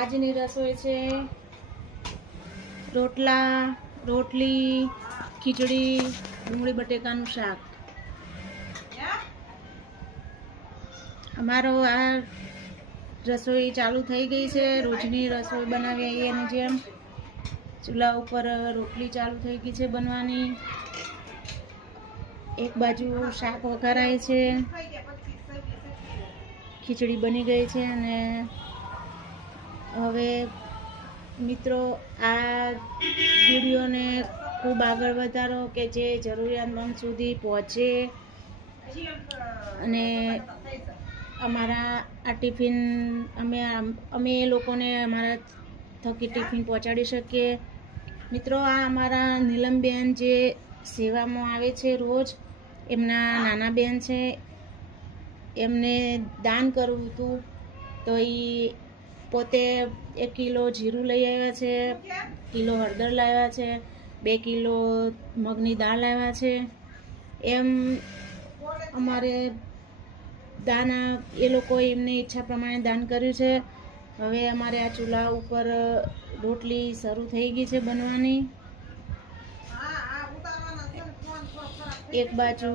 આજની રસોઈ છે રોટલા, રોટલી, ખીચડી, ડુંગળી બટેકાનું શાક. અમારો આ રસોઈ ચાલુ થઈ ગઈ છે. રોજની રસોઈ બનાવીએ એની જેમ ચૂલા ઉપર રોટલી ચાલુ થઈ ગઈ છે બનવાની. એક બાજુ શાક વઘારાય છે, ખીચડી બની ગઈ છે. અને હવે મિત્રો આ વિડીયોને ખૂબ આગળ વધારો કે જે જરૂરિયાતમંદ સુધી પહોંચે અને અમારા આ ટિફિન અમે એ લોકોને અમારા થકી ટિફિન પહોંચાડી શકીએ. મિત્રો આ અમારા નીલમબેન જે સેવામાં આવે છે રોજ, એમના નાના બેન છે, એમને દાન કરવું હતું તો એ પોતે 1 કિલો જીરું લઈ આવ્યા છે, કિલો હળદર લાવ્યા છે, 2 કિલો મગની દાળ લાવ્યા છે. એમ અમારે દાન એ લોકોએ એમની ઈચ્છા પ્રમાણે દાન કર્યું છે. હવે અમારે આ ચૂલા ઉપર રોટલી શરૂ થઈ ગઈ છે બનવાની. એક બાજુ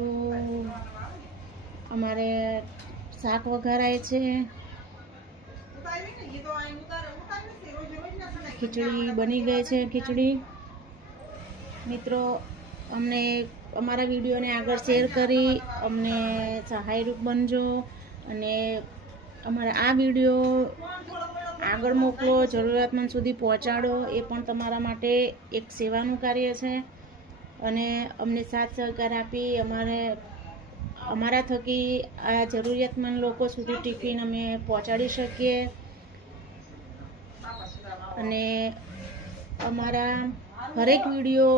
અમારે શાક વઘારાય છે, ખીચડી બની ગઈ છે. ખીચડી મિત્રો અમને અમારા વિડીયોને આગળ શેર કરી અમને સહાયરૂપ બનજો અને અમારા આ વિડીયો આગળ મોકલો, જરૂરિયાતમંદ સુધી પહોંચાડો. એ પણ તમારા માટે એક સેવાનું કાર્ય છે. અને અમને સાથ સહકાર આપી અમારા થકી આ જરૂરિયાતમંદ લોકો સુધી ટિફિન અમે પહોંચાડી શકીએ. અને અમારા હરેક વિડીયો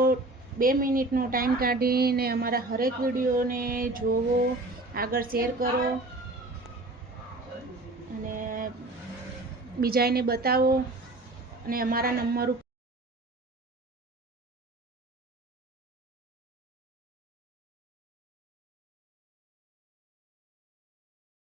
2 મિનિટનો ટાઈમ કાઢીને અમારા હરેક વિડીયોને જોવો, આગળ શેર કરો અને બીજાને બતાવો. અને અમારા નંબર ઉપર